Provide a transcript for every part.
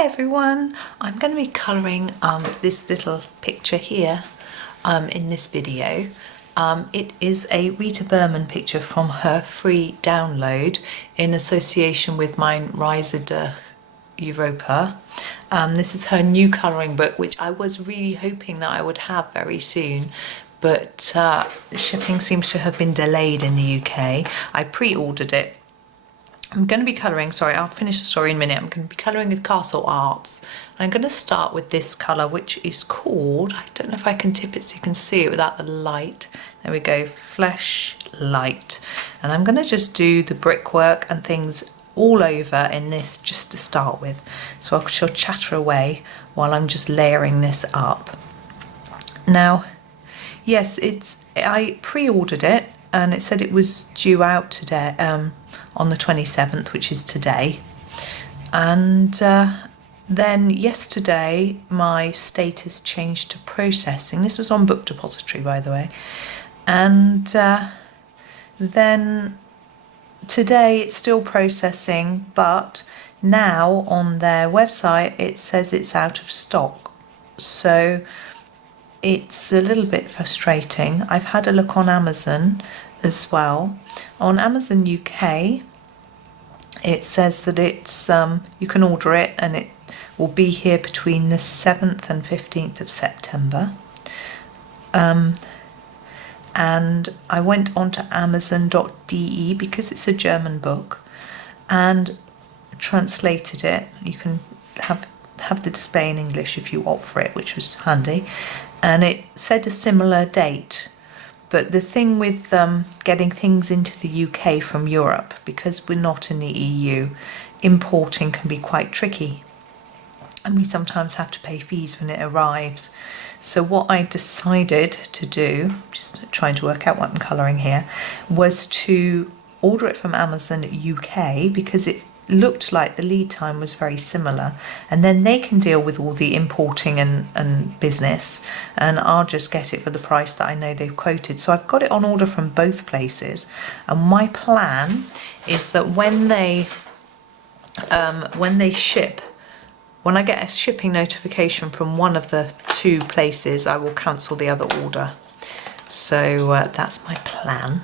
Hi everyone, I'm going to be colouring this little picture here in this video. It is a Rita Berman picture from her free download in association with Meine, Reise, Durch, Europa. This is her new colouring book, which I was really hoping that I would have very soon, but shipping seems to have been delayed in the UK. I pre-ordered it. I'm going to be colouring, sorry, I'll finish the story in a minute. I'm going to be colouring with Castle Arts. I'm going to start with this colour, which is called, I don't know if I can tip it so you can see it without the light. There we go, Flesh Light. And I'm going to just do the brickwork and things all over in this just to start with. So I shall chatter away while I'm just layering this up. Now, yes, I pre-ordered it and it said it was due out today, on the 27th, which is today. And then yesterday my status changed to processing. This was on Book Depository, by the way. And then today it's still processing, but now on their website it says it's out of stock. So it's a little bit frustrating. I've had a look on Amazon as well. On Amazon UK it says that it's you can order it and it will be here between the 7th and 15th of September. And I went onto amazon.de because it's a German book and translated it. You can have the display in English if you opt for it, which was handy. And it said a similar date. But the thing with getting things into the UK from Europe, because we're not in the EU, importing can be quite tricky. And we sometimes have to pay fees when it arrives. So what I decided to do, just trying to work out what I'm colouring here, was to order it from Amazon UK because it looked like the lead time was very similar, and then they can deal with all the importing and business, and I'll just get it for the price that I know they've quoted. So I've got it on order from both places, and my plan is that when they ship, when I get a shipping notification from one of the two places, I will cancel the other order. So that's my plan.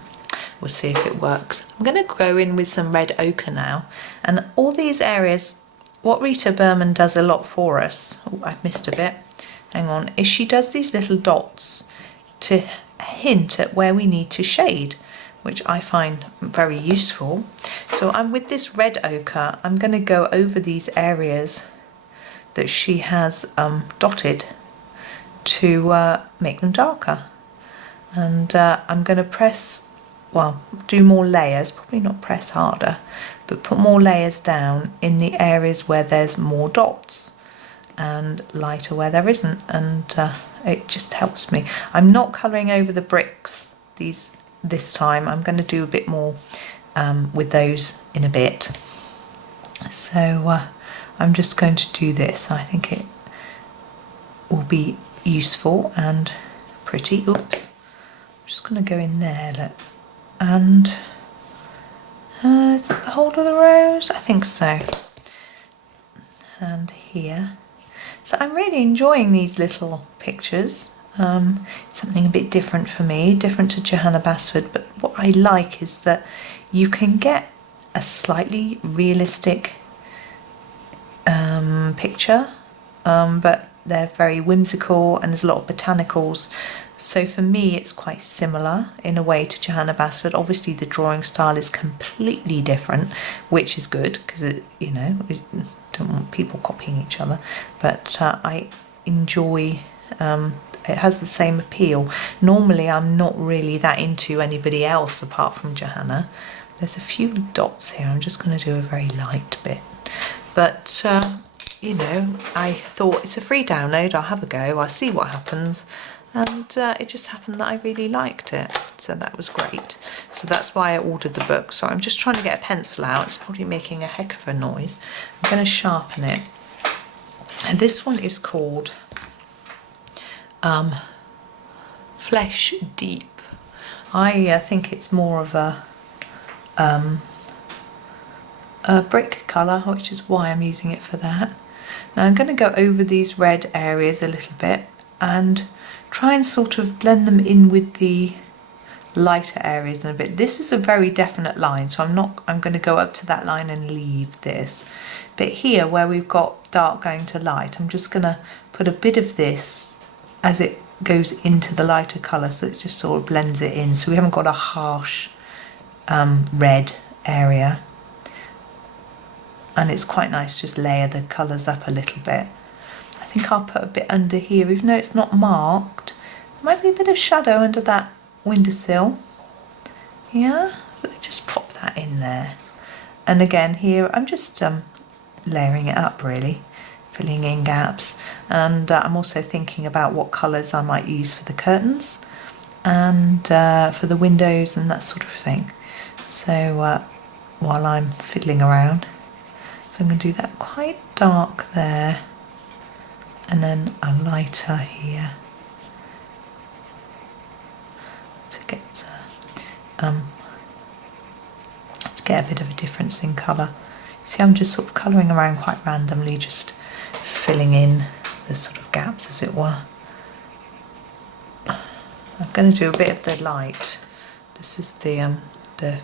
We'll see if it works. I'm going to go in with some red ochre now. And all these areas, what Rita Berman does a lot for us, oh, I've missed a bit, hang on, is she does these little dots to hint at where we need to shade, which I find very useful. So I'm with this red ochre, I'm going to go over these areas that she has dotted to make them darker. And I'm going to press, well, do more layers, probably not press harder, but put more layers down in the areas where there's more dots and lighter where there isn't, and it just helps me. I'm not colouring over the bricks this time. I'm going to do a bit more with those in a bit. So I'm just going to do this. I think it will be useful and pretty. Oops. I'm just going to go in there, look. And is that the whole of the rose? I think so. And here. So I'm really enjoying these little pictures. It's something a bit different for me, different to Johanna Basford, but what I like is that you can get a slightly realistic picture, but they're very whimsical and there's a lot of botanicals. So for me it's quite similar in a way to Johanna Basford. Obviously the drawing style is completely different, which is good because you know, we don't want people copying each other, but I enjoy it has the same appeal. Normally I'm not really that into anybody else apart from Johanna. There's a few dots here, I'm just going to do a very light bit, but you know, I thought it's a free download, I'll have a go, I'll see what happens. And it just happened that I really liked it, so that was great. So that's why I ordered the book. So I'm just trying to get a pencil out. It's probably making a heck of a noise. I'm going to sharpen it. And this one is called Flesh Deep. I think it's more of a brick colour, which is why I'm using it for that. Now I'm going to go over these red areas a little bit and try and sort of blend them in with the lighter areas in a bit. This is a very definite line, so I'm going to go up to that line and leave this. But here where we've got dark going to light, I'm just going to put a bit of this as it goes into the lighter colour, so it just sort of blends it in, so we haven't got a harsh red area. And it's quite nice to just layer the colours up a little bit. I think I'll put a bit under here, even though it's not marked. There might be a bit of shadow under that windowsill. Yeah, so just pop that in there. And again here, I'm just layering it up really, filling in gaps. And I'm also thinking about what colours I might use for the curtains and for the windows and that sort of thing. So while I'm fiddling around, so I'm going to do that quite dark there, and then a lighter here to get a bit of a difference in colour. See, I'm just sort of colouring around quite randomly, just filling in the sort of gaps, as it were. I'm going to do a bit of the light. This is the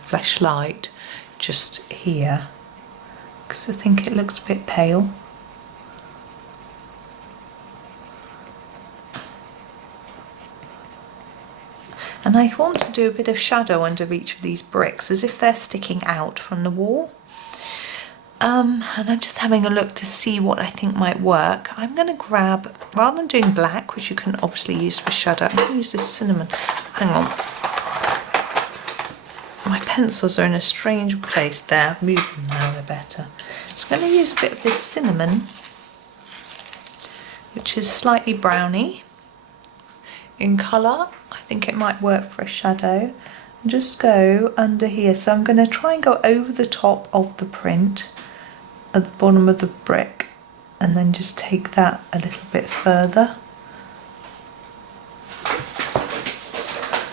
flesh light just here, because I think it looks a bit pale. And I want to do a bit of shadow under each of these bricks, as if they're sticking out from the wall. And I'm just having a look to see what I think might work. I'm going to grab, rather than doing black, which you can obviously use for shadow, I'm going to use this cinnamon. Hang on. My pencils are in a strange place there. I've moved them now, they're better. So I'm going to use a bit of this cinnamon, which is slightly browny in colour. I think it might work for a shadow. And just go under here. So I'm going to try and go over the top of the print at the bottom of the brick, and then just take that a little bit further.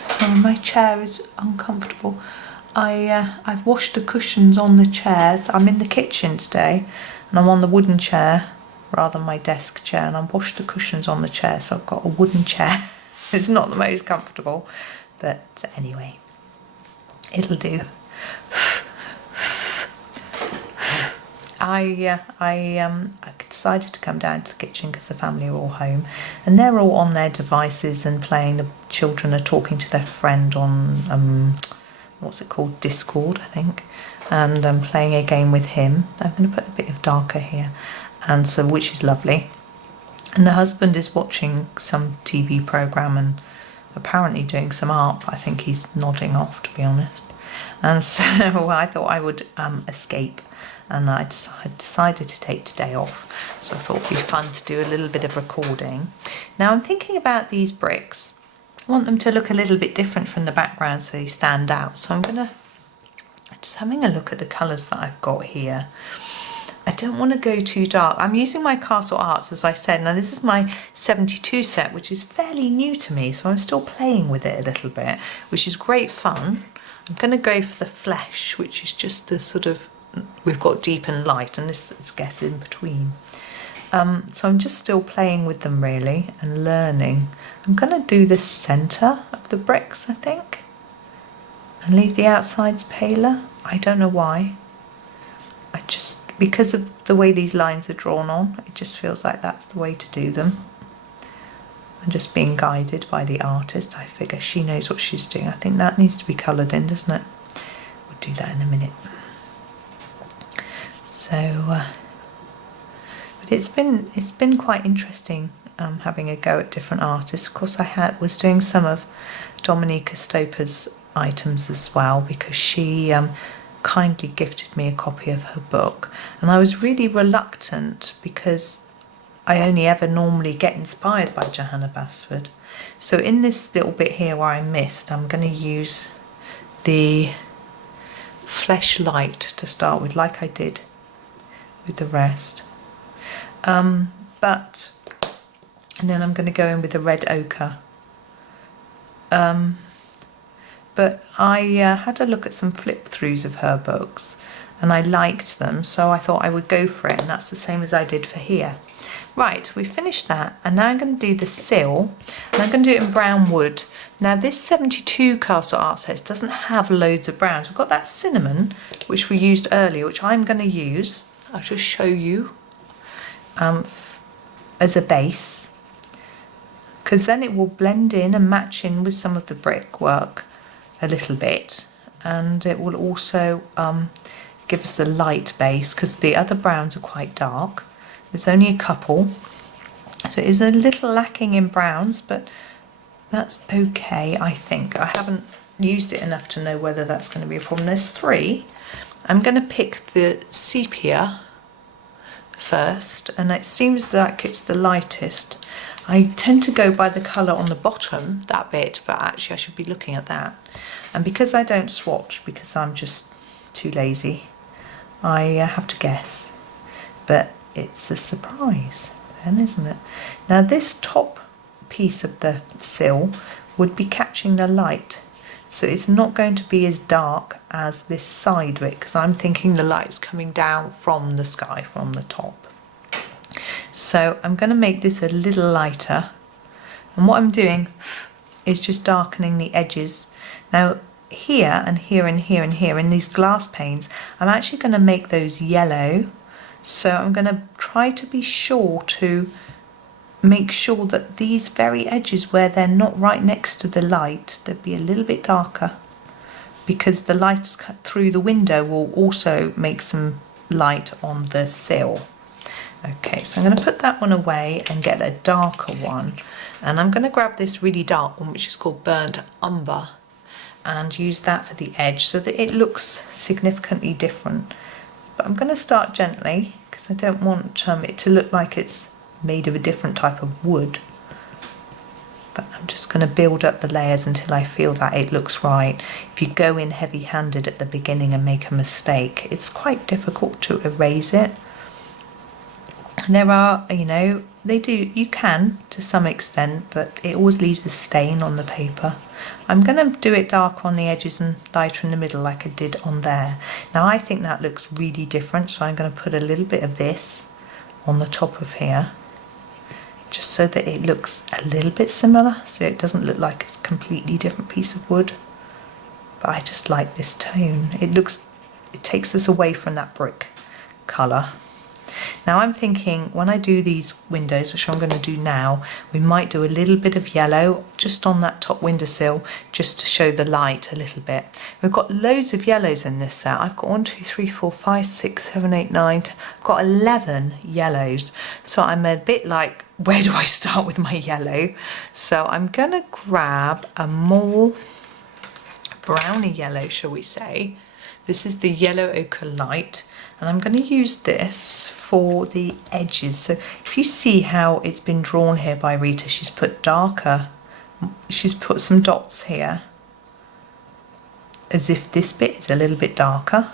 So my chair is uncomfortable. I've washed the cushions on the chairs. I'm in the kitchen today and I'm on the wooden chair rather than my desk chair, and I've washed the cushions on the chair, so I've got a wooden chair. It's not the most comfortable, but anyway, it'll do. I decided to come down to the kitchen because the family are all home and they're all on their devices and playing. The children are talking to their friend on what's it called, Discord, I think, and I'm playing a game with him. I'm going to put a bit of darker here, and so, which is lovely. And the husband is watching some TV programme and apparently doing some art, but I think he's nodding off, to be honest. And so I thought I would escape, and I decided to take today off. So I thought it would be fun to do a little bit of recording. Now I'm thinking about these bricks. I want them to look a little bit different from the background so they stand out. So I'm just having a look at the colours that I've got here. I don't want to go too dark. I'm using my Castle Arts, as I said. Now this is my 72 set, which is fairly new to me, so I'm still playing with it a little bit, which is great fun. I'm going to go for the flesh, which is just the sort of, we've got deep and light, and this is, I guess, in between. So I'm just still playing with them really and learning. I'm going to do the centre of the bricks, I think, and leave the outsides paler. I don't know why. Because of the way these lines are drawn on, it just feels like that's the way to do them. I'm just being guided by the artist. I figure she knows what she's doing. I think that needs to be coloured in, doesn't it? We'll do that in a minute. So, but it's been quite interesting having a go at different artists. Of course, I was doing some of Dominika Stopa's items as well, because she kindly gifted me a copy of her book, and I was really reluctant because I only ever normally get inspired by Johanna Basford. So in this little bit here where I missed, I'm going to use the flesh light to start with, like I did with the rest, and then I'm going to go in with the red ochre. But I had a look at some flip-throughs of her books, and I liked them, so I thought I would go for it, and that's the same as I did for here. Right, we finished that, and now I'm going to do the sill, and I'm going to do it in brown wood. Now this 72 Castle Art Sets doesn't have loads of browns. We've got that cinnamon, which we used earlier, which I'm going to use. I'll just show you as a base, because then it will blend in and match in with some of the brickwork a little bit, and it will also give us a light base, because the other browns are quite dark. There's only a couple, so it is a little lacking in browns, but that's okay, I think. I haven't used it enough to know whether that's going to be a problem. There's 3. I'm going to pick the sepia first, and it seems like it's the lightest. I tend to go by the colour on the bottom, that bit, but actually I should be looking at that. And because I don't swatch, because I'm just too lazy, I have to guess. But it's a surprise then, isn't it? Now this top piece of the sill would be catching the light, so it's not going to be as dark as this side bit, because I'm thinking the light's coming down from the sky, from the top. So I'm going to make this a little lighter, and what I'm doing is just darkening the edges. Now here and here and here and here in these glass panes, I'm actually going to make those yellow, so I'm going to try to be sure to make sure that these very edges where they're not right next to the light, they'll be a little bit darker, because the light through the window will also make some light on the sill. Okay, so I'm going to put that one away and get a darker one, and I'm going to grab this really dark one, which is called Burnt Umber, and use that for the edge so that it looks significantly different. But I'm going to start gently, because I don't want it to look like it's made of a different type of wood. But I'm just going to build up the layers until I feel that it looks right. If you go in heavy-handed at the beginning and make a mistake, it's quite difficult to erase it. And there are, you know, you can to some extent, but it always leaves a stain on the paper. I'm going to do it dark on the edges and lighter in the middle like I did on there. Now I think that looks really different, so I'm going to put a little bit of this on the top of here, just so that it looks a little bit similar, so it doesn't look like it's a completely different piece of wood. But I just like this tone. It takes us away from that brick colour. Now I'm thinking when I do these windows, which I'm going to do now, we might do a little bit of yellow just on that top windowsill, just to show the light a little bit. We've got loads of yellows in this set. I've got 1, 2, 3, 4, 5, 6, 7, 8, 9. I've got 11 yellows. So I'm a bit like, where do I start with my yellow? So I'm going to grab a more browny yellow, shall we say. This is the Yellow Ochre Light, and I'm going to use this for the edges. So if you see how it's been drawn here by Rita, she's put some dots here, as if this bit is a little bit darker.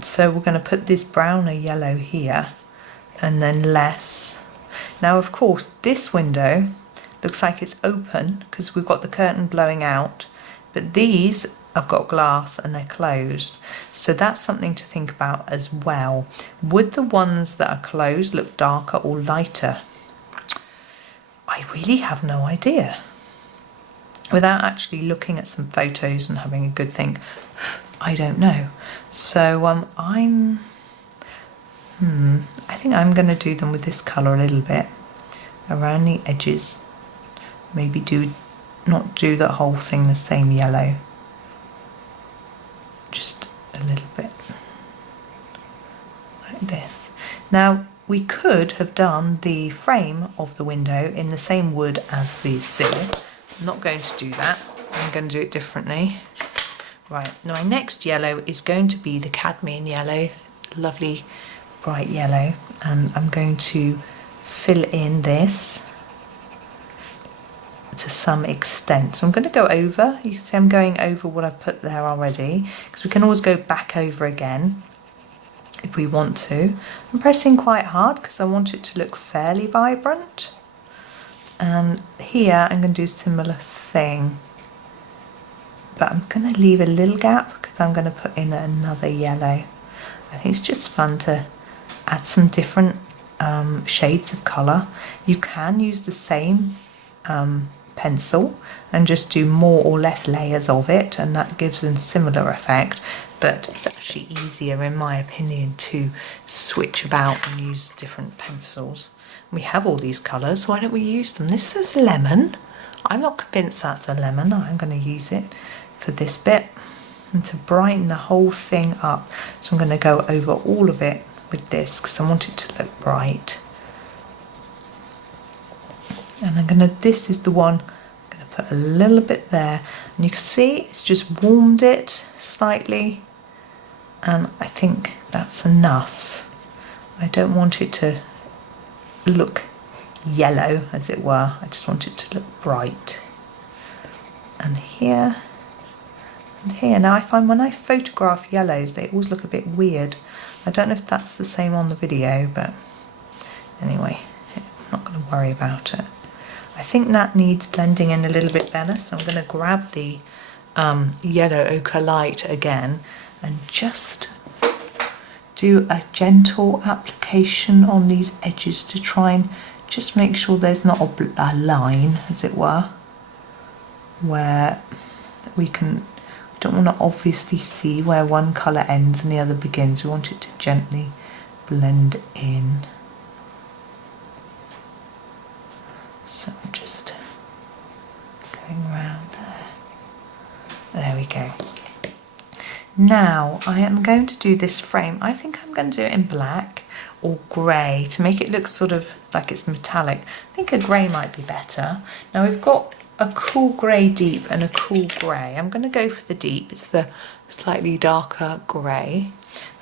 So we're going to put this browner yellow here, and then less. Now of course this window looks like it's open because we've got the curtain blowing out, but these I've got glass and they're closed, so that's something to think about as well. Would the ones that are closed look darker or lighter? I really have no idea. Without actually looking at some photos and having a good think, I don't know. So I think I'm going to do them with this colour a little bit around the edges. Maybe not do the whole thing the same yellow. Just a little bit like this. Now we could have done the frame of the window in the same wood as the sill. I'm not going to do that. I'm going to do it differently. Right, now my next yellow is going to be the Cadmium Yellow, lovely bright yellow, and I'm going to fill in this to some extent. So I'm going to go over, you can see I'm going over what I've put there already, because we can always go back over again if we want to. I'm pressing quite hard because I want it to look fairly vibrant, and here I'm going to do a similar thing, but I'm going to leave a little gap because I'm going to put in another yellow. I think it's just fun to add some different shades of colour. You can use the same pencil and just do more or less layers of it, and that gives a similar effect, but it's actually easier in my opinion to switch about and use different pencils. We have all these colours, why don't we use them? This is lemon. I'm not convinced that's a lemon. I'm going to use it for this bit and to brighten the whole thing up. So I'm going to go over all of it with this because I want it to look bright. And I'm going to, this is the one, I'm going to put a little bit there. And you can see it's just warmed it slightly. And I think that's enough. I don't want it to look yellow, as it were. I just want it to look bright. And here and here. Now I find when I photograph yellows, they always look a bit weird. I don't know if that's the same on the video, but anyway, I'm not going to worry about it. I think that needs blending in a little bit better, so I'm going to grab the yellow ochre light again and just do a gentle application on these edges to try and just make sure there's not a line, as it were, where we don't want to obviously see where one colour ends and the other begins. We want it to gently blend in. So I'm just going around there. There we go. Now I am going to do this frame. I think I'm going to do it in black or grey to make it look sort of like it's metallic. I think a grey might be better. Now we've got a cool grey deep and a cool grey. I'm going to go for the deep. It's the slightly darker grey.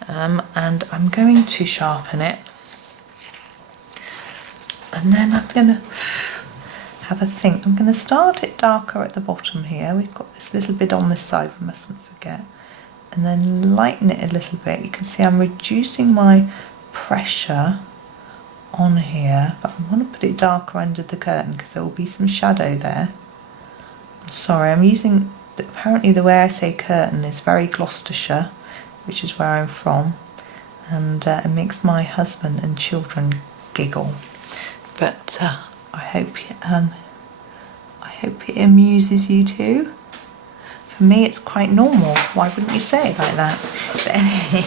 And I'm going to sharpen it. And then I'm going to have a think. I'm going to start it darker at the bottom here. We've got this little bit on this side, we mustn't forget. And then lighten it a little bit. You can see I'm reducing my pressure on here, but I want to put it darker under the curtain because there will be some shadow there. Sorry, I'm using, apparently the way I say curtain is very Gloucestershire, which is where I'm from, and it makes my husband and children giggle. But I hope it amuses you too. For me, it's quite normal. Why wouldn't you say it like that? But anyway,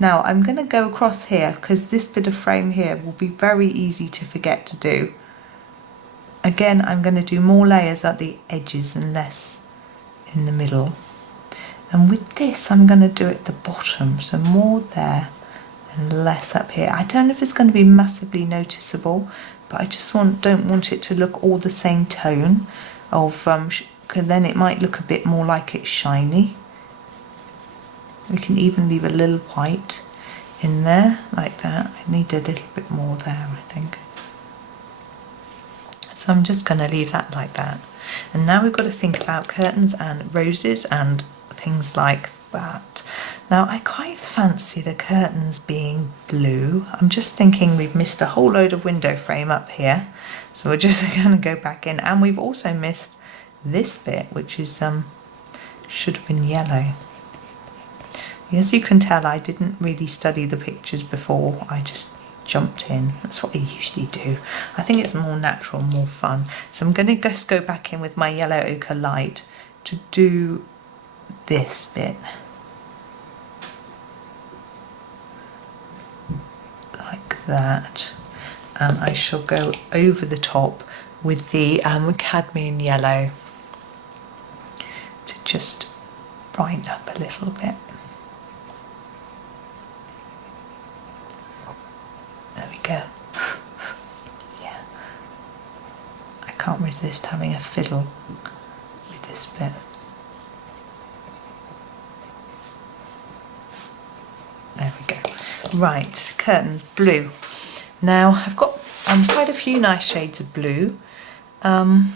now I'm going to go across here because this bit of frame here will be very easy to forget to do. Again, I'm going to do more layers at the edges and less in the middle. And with this, I'm going to do it at the bottom, so more there and less up here. I don't know if it's going to be massively noticeable, but I just don't want it to look all the same tone of, because then it might look a bit more like it's shiny. We can even leave a little white in there, like that. I need a little bit more there, I think. So I'm just going to leave that like that. And now we've got to think about curtains and roses and things like that. Now I quite fancy the curtains being blue. I'm just thinking we've missed a whole load of window frame up here. So we're just going to go back in. And we've also missed this bit, which is should have been yellow. As you can tell, I didn't really study the pictures before. I just jumped in. That's what I usually do. I think it's more natural, more fun. So I'm going to just go back in with my yellow ochre light to do this bit. Like that. And I shall go over the top with the cadmium yellow to just brighten up a little bit. There we go. Yeah. I can't resist having a fiddle with this bit. There we go. Right, curtains, blue. Now I've got quite a few nice shades of blue. I'm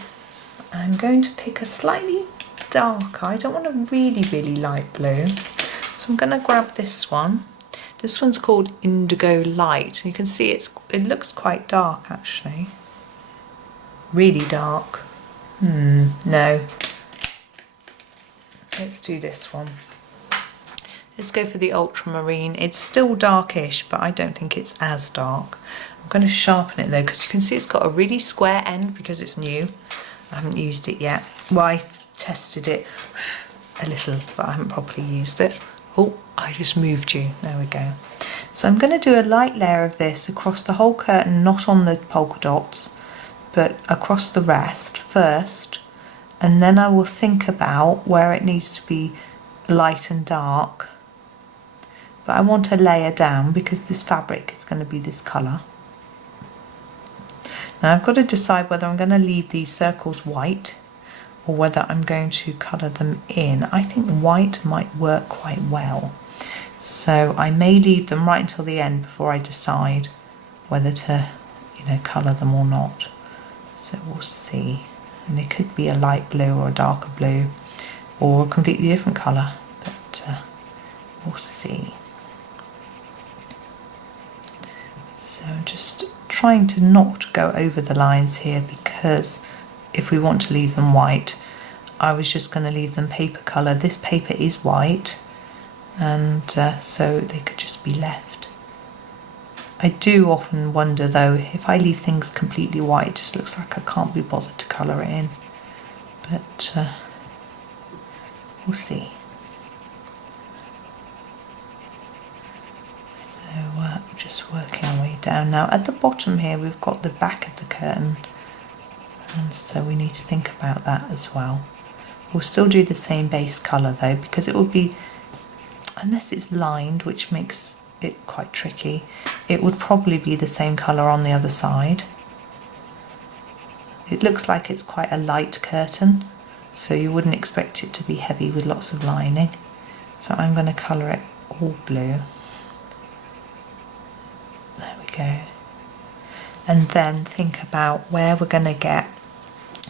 going to pick a slightly darker. I don't want a really light blue. So I'm going to grab this one. This one's called Indigo Light. You can see it looks quite dark actually. Really dark. No. let's do this one. Let's go for the Ultramarine. It's still darkish, but I don't think it's as dark. I'm going to sharpen it though, because you can see it's got a really square end because it's new. I haven't used it yet. Well, I tested it a little, but I haven't properly used it. Oh, I just moved you. There we go. So I'm going to do a light layer of this across the whole curtain, not on the polka dots, but across the rest first. And then I will think about where it needs to be light and dark. But I want a layer down because this fabric is going to be this colour. Now I've got to decide whether I'm going to leave these circles white or whether I'm going to colour them in. I think white might work quite well. So I may leave them right until the end before I decide whether to, colour them or not. So we'll see. And it could be a light blue or a darker blue or a completely different colour, but we'll see. So I'm just trying to not go over the lines here, because if we want to leave them white, I was just going to leave them paper colour. This paper is white, and so they could just be left. I do often wonder though, if I leave things completely white, it just looks like I can't be bothered to colour it in. But we'll see. So just working our way down. Now at the bottom here we've got the back of the curtain, and so we need to think about that as well. We'll still do the same base colour though, because it will be, unless it's lined, which makes it quite tricky, it would probably be the same colour on the other side. It looks like it's quite a light curtain, so you wouldn't expect it to be heavy with lots of lining. So I'm going to colour it all blue. There we go. And then think about where we're going to get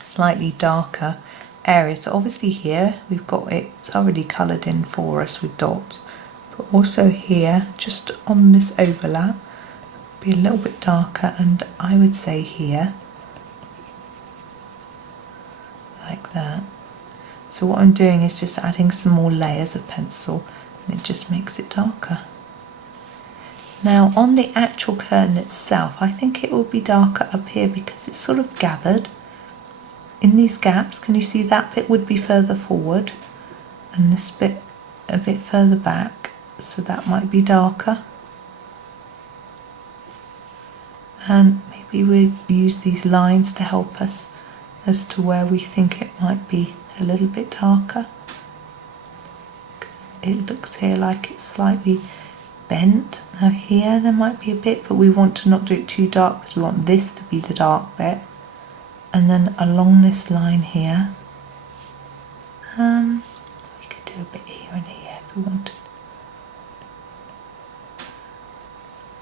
slightly darker areas. So obviously here we've got it's already coloured in for us with dots, but also here, just on this overlap, be a little bit darker, and I would say here, like that. So what I'm doing is just adding some more layers of pencil, and it just makes it darker. Now on the actual curtain itself, I think it will be darker up here because it's sort of gathered in these gaps. Can you see that bit would be further forward and this bit a bit further back, so that might be darker. And maybe we use these lines to help us as to where we think it might be a little bit darker. It looks here like it's slightly bent. Now here there might be a bit, but we want to not do it too dark because we want this to be the dark bit. And then along this line here, we could do a bit here and here if we wanted.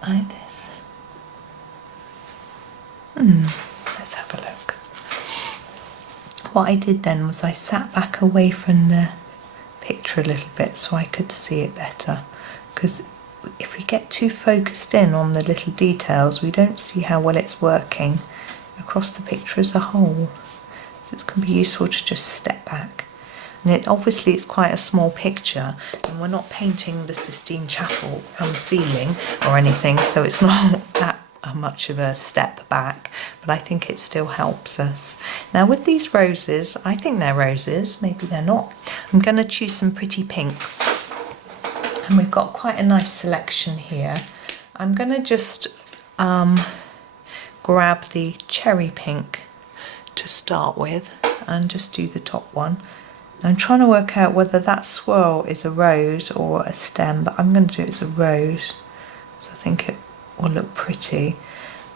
Like this. Let's have a look. What I did then was I sat back away from the picture a little bit so I could see it better, because if we get too focused in on the little details, we don't see how well it's working across the picture as a whole. So it's going to be useful to just step back. And obviously it's quite a small picture, and we're not painting the Sistine Chapel ceiling or anything, so it's not that much of a step back, but I think it still helps us. Now with these roses, I think they're roses, maybe they're not. I'm going to choose some pretty pinks. And we've got quite a nice selection here. I'm going to just grab the cherry pink to start with and just do the top one. And I'm trying to work out whether that swirl is a rose or a stem, but I'm going to do it as a rose. So I think it will look pretty.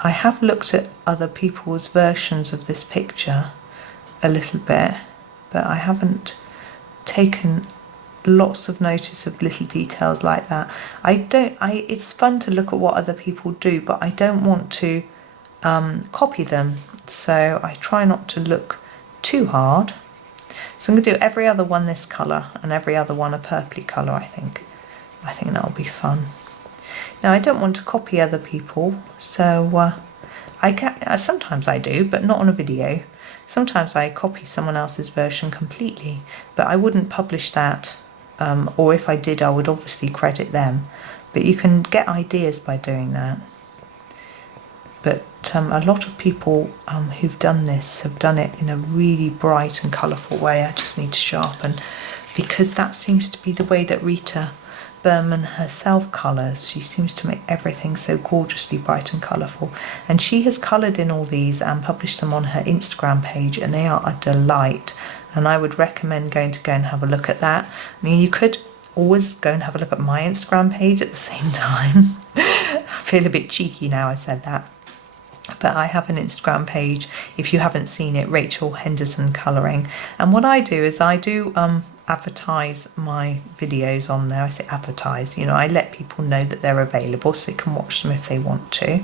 I have looked at other people's versions of this picture a little bit, but I haven't taken lots of notice of little details like that. It's fun to look at what other people do, but I don't want to copy them, so I try not to look too hard. So I'm going to do every other one this colour and every other one a purpley colour. I think that'll be fun. Now I don't want to copy other people, so sometimes I do, but not on a video. Sometimes I copy someone else's version completely, but I wouldn't publish that, or if I did, I would obviously credit them. But you can get ideas by doing that. But a lot of people who've done this have done it in a really bright and colourful way. I just need to sharpen, because that seems to be the way that Rita Berman herself colours. She seems to make everything so gorgeously bright and colourful. And she has coloured in all these and published them on her Instagram page, and they are a delight. And I would recommend going and have a look at that. I mean, you could always go and have a look at my Instagram page at the same time. I feel a bit cheeky now I said that. But I have an Instagram page, if you haven't seen it, Rachel Henderson Colouring. And what I do is I do advertise my videos on there. I say advertise, you know, I let people know that they're available so they can watch them if they want to.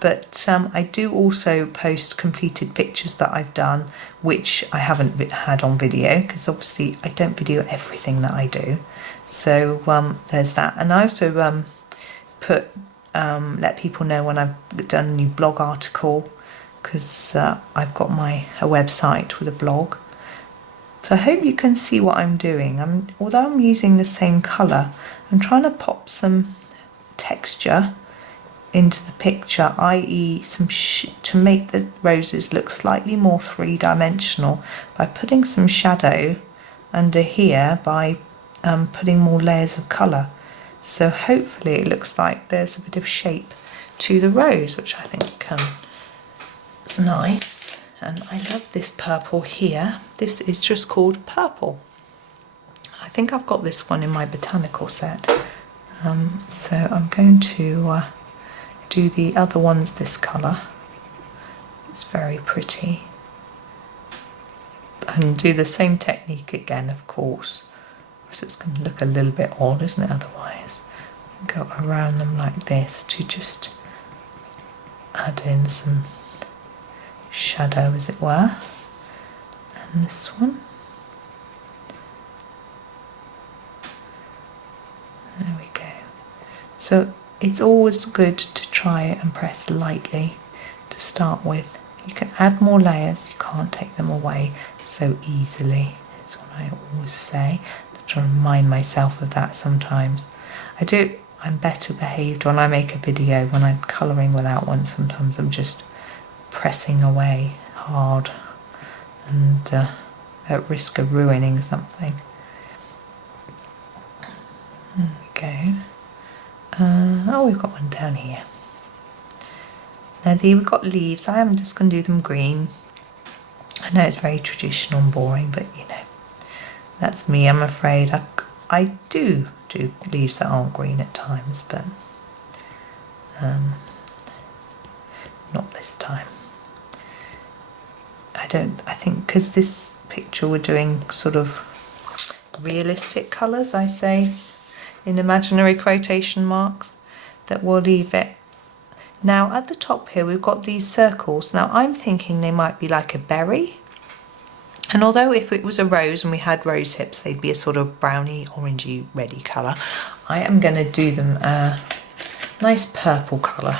But I do also post completed pictures that I've done, which I haven't had on video, because obviously I don't video everything that I do. So there's that. And I also let people know when I've done a new blog article, because I've got a website with a blog. So I hope you can see what I'm doing. Although I'm using the same colour, I'm trying to pop some texture into the picture, i.e. to make the roses look slightly more three-dimensional by putting some shadow under here, by putting more layers of colour. So hopefully it looks like there's a bit of shape to the rose, which I think is nice. And I love this purple here. This is just called Purple. I think I've got this one in my botanical set. So I'm going to do the other ones this colour. It's very pretty. And do the same technique again, of course. So it's going to look a little bit odd, isn't it, otherwise? Go around them like this to just add in some shadow, as it were. And this one. There we go. So it's always good to try and press lightly to start with. You can add more layers, you can't take them away so easily. That's what I always say. To remind myself of that sometimes. I'm better behaved when I make a video. When I'm colouring without one, sometimes I'm just pressing away hard and at risk of ruining something. Okay. Oh, we've got one down here. Now we've got leaves. I am just going to do them green. I know it's very traditional and boring, but you know, that's me, I'm afraid. I do leaves that aren't green at times, but not this time. I think because this picture we're doing sort of realistic colours, I say, in imaginary quotation marks, that we'll leave it. Now at the top here we've got these circles. Now I'm thinking they might be like a berry. And although if it was a rose and we had rose hips, they'd be a sort of browny, orangey, reddy colour, I am going to do them a nice purple colour.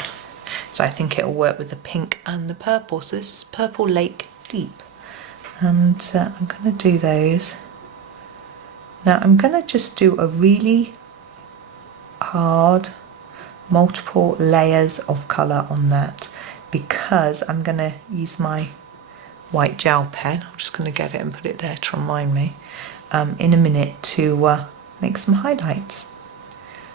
So I think it'll work with the pink and the purple. So this is Purple Lake Deep. And I'm going to do those. Now I'm going to just do a really hard, multiple layers of colour on that, because I'm going to use my white gel pen. I'm just going to get it and put it there to remind me in a minute to make some highlights.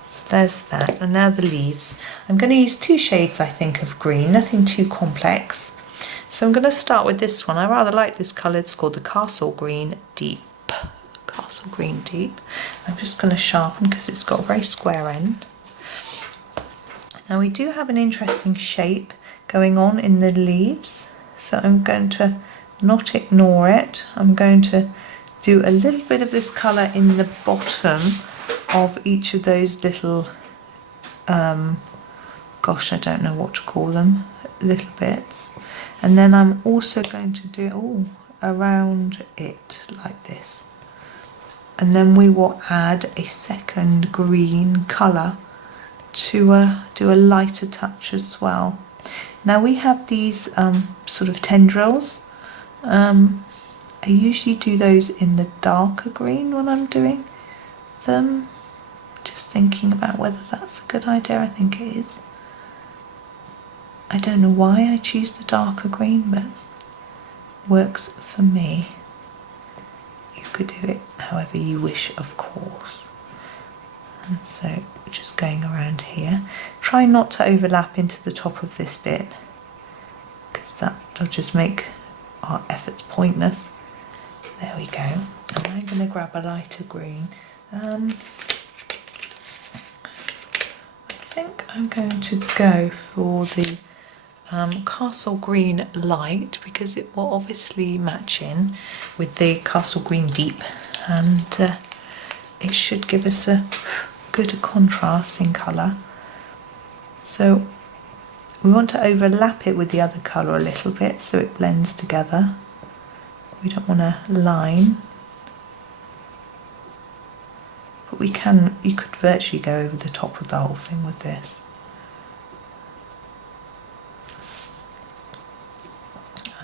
So there's that. And now the leaves. I'm going to use two shades, I think, of green, nothing too complex. So I'm going to start with this one. I rather like this colour. It's called the Castle Green Deep. Castle Green Deep. I'm just going to sharpen because it's got a very square end. Now we do have an interesting shape going on in the leaves. So I'm going to not ignore it. I'm going to do a little bit of this colour in the bottom of each of those little, gosh, I don't know what to call them, little bits. And then I'm also going to do around it like this. And then we will add a second green colour to do a lighter touch as well. Now we have these sort of tendrils. I usually do those in the darker green when I'm doing them. Just thinking about whether that's a good idea. I think it is. I don't know why I choose the darker green, but works for me. You could do it however you wish, of course. And so just going around here. Try not to overlap into the top of this bit, because that'll just make our efforts pointless. There we go. And I'm going to grab a lighter green. I think I'm going to go for the Castle Green Light, because it will obviously match in with the Castle Green Deep, and it should give us a good contrast in colour. So we want to overlap it with the other colour a little bit so it blends together. We don't want to line, but you could virtually go over the top of the whole thing with this.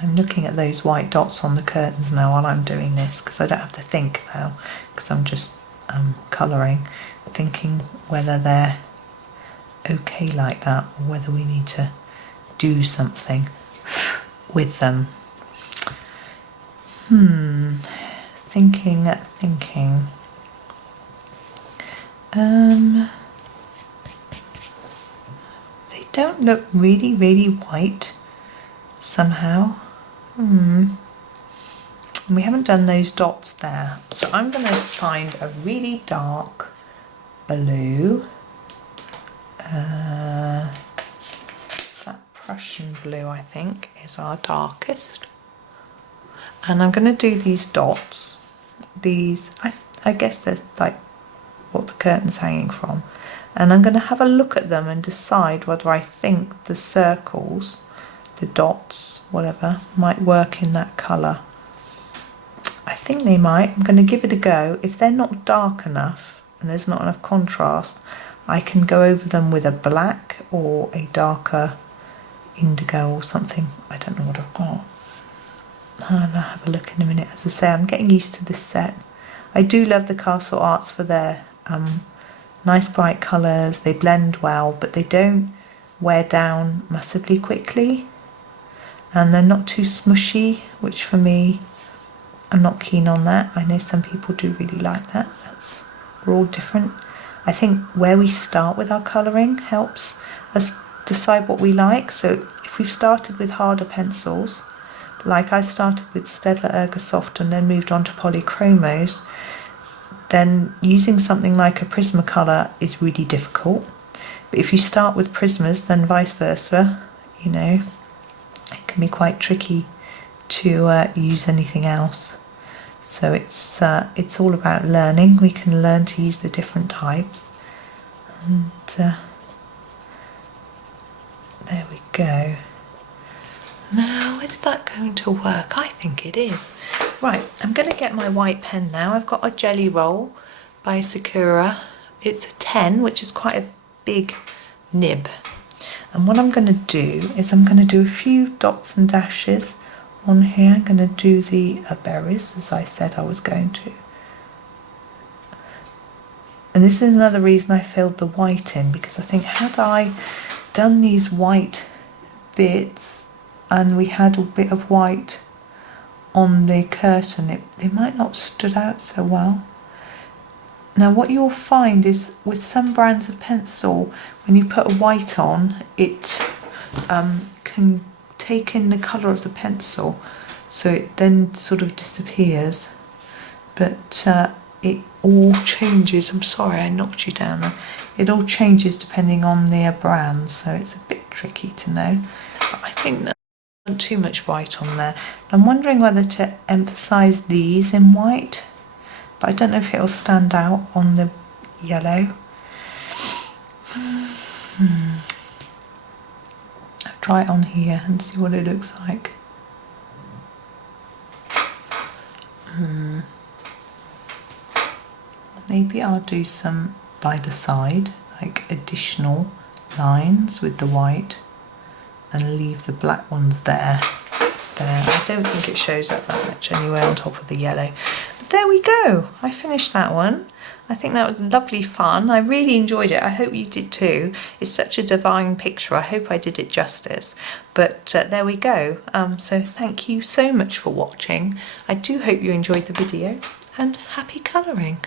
I'm looking at those white dots on the curtains now while I'm doing this, because I don't have to think now, because I'm just colouring, thinking whether they're okay like that or whether we need to do something with them. Thinking. They don't look really white somehow. We haven't done those dots there, so I'm going to find a really dark blue. That Prussian blue, I think, is our darkest. And I'm going to do these dots. These, I guess they're like what the curtain's hanging from. And I'm going to have a look at them and decide whether I think the circles, the dots, whatever, might work in that colour. I think they might. I'm going to give it a go. If they're not dark enough and there's not enough contrast, I can go over them with a black or a darker indigo or something. I don't know what I've got. I'll have a look in a minute. As I say, I'm getting used to this set. I do love the Castle Arts for their nice bright colours. They blend well, but they don't wear down massively quickly, and they're not too smushy, which for me, I'm not keen on that. I know some people do really like that. We're all different. I think where we start with our colouring helps us decide what we like. So if we've started with harder pencils, like I started with Staedtler Ergo Soft and then moved on to polychromos, then using something like a Prismacolor is really difficult. But if you start with Prismas, then vice versa, you know, it can be quite tricky to use anything else. So it's all about learning. We can learn to use the different types. And there we go. Now, is that going to work? I think it is. Right, I'm going to get my white pen now. I've got a Jelly Roll by Sakura. It's a 10, which is quite a big nib. And what I'm going to do is I'm going to do a few dots and dashes on here. I'm going to do the berries, as I said I was going to. And this is another reason I filled the white in, because I think had I done these white bits and we had a bit of white on the curtain, they might not have stood out so well. Now what you'll find is with some brands of pencil, when you put a white on, it can take in the colour of the pencil, so it then sort of disappears. But it all changes. I'm sorry I knocked you down there. It all changes depending on their brand, so it's a bit tricky to know. But I think that I don't want too much white on there. I'm wondering whether to emphasise these in white, but I don't know if it'll stand out on the yellow. I'll try it on here and see what it looks like. Maybe I'll do some by the side, like additional lines with the white, and leave the black ones there. I don't think it shows up that much anyway on top of the yellow. But there we go, I finished that one. I think that was lovely fun. I really enjoyed it. I hope you did too. It's such a divine picture. I hope I did it justice. But there we go. So thank you so much for watching. I do hope you enjoyed the video, and happy colouring.